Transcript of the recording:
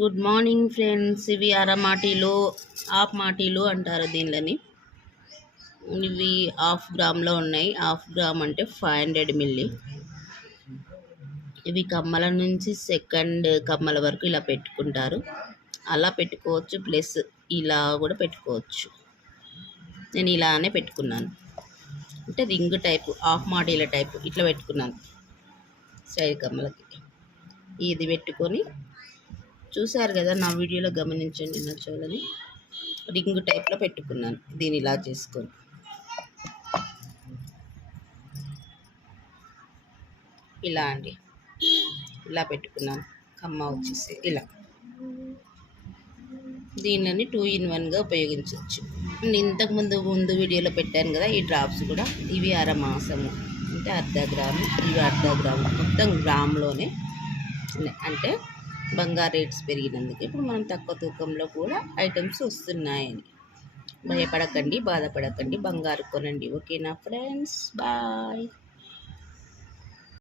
Good morning friends. ఇవి అరమాటీలు half మాటీలు అంటారు దీనిని. ఇవి హాఫ్ గ్రామ్లో ఉన్నాయి. హాఫ్ గ్రామ్ అంటే 500 మిల్లీ. ఇవి కమ్మల నుంచి సెకండ్ కమ్మల వరకు ఇలా పెట్టుకుంటారు. అలా పెట్టుకోవచ్చు, ప్లస్ ఇలా కూడా పెట్టుకోవచ్చు. నేను ఇలానే పెట్టుకున్నాను, అంటే రింగ్ టైపు హాఫ్ మాటీల టైపు ఇట్లా పెట్టుకున్నాను. సైడ్ కమ్మలకి ఇది పెట్టుకొని చూసారు కదా, నా వీడియోలో గమనించండి, నా చూడని రింగ్ టైప్లో పెట్టుకున్నాను. దీన్ని ఇలా చేసుకొని ఇలా అండి, ఇలా పెట్టుకున్నాను. కమ్మ వచ్చేసి ఇలా. దీనిని 2 in 1గా ఉపయోగించవచ్చు. నేను ముందు వీడియోలో పెట్టాను కదా, ఈ డ్రాప్స్ కూడా. ఇవి అరమాసము అంటే 1/2 గ్రాము, ఇవి 1/2 గ్రాము, మొత్తం గ్రామ్లోనే. అంటే బంగారు రేట్స్ పెరిగినందుకు ఇప్పుడు మనం తక్కువ తూకంలో కూడా ఐటమ్స్ వస్తున్నాయని. భయపడకండి, బాధపడకండి, బంగారు కొనండి. ఓకేనా ఫ్రెండ్స్? బాయ్.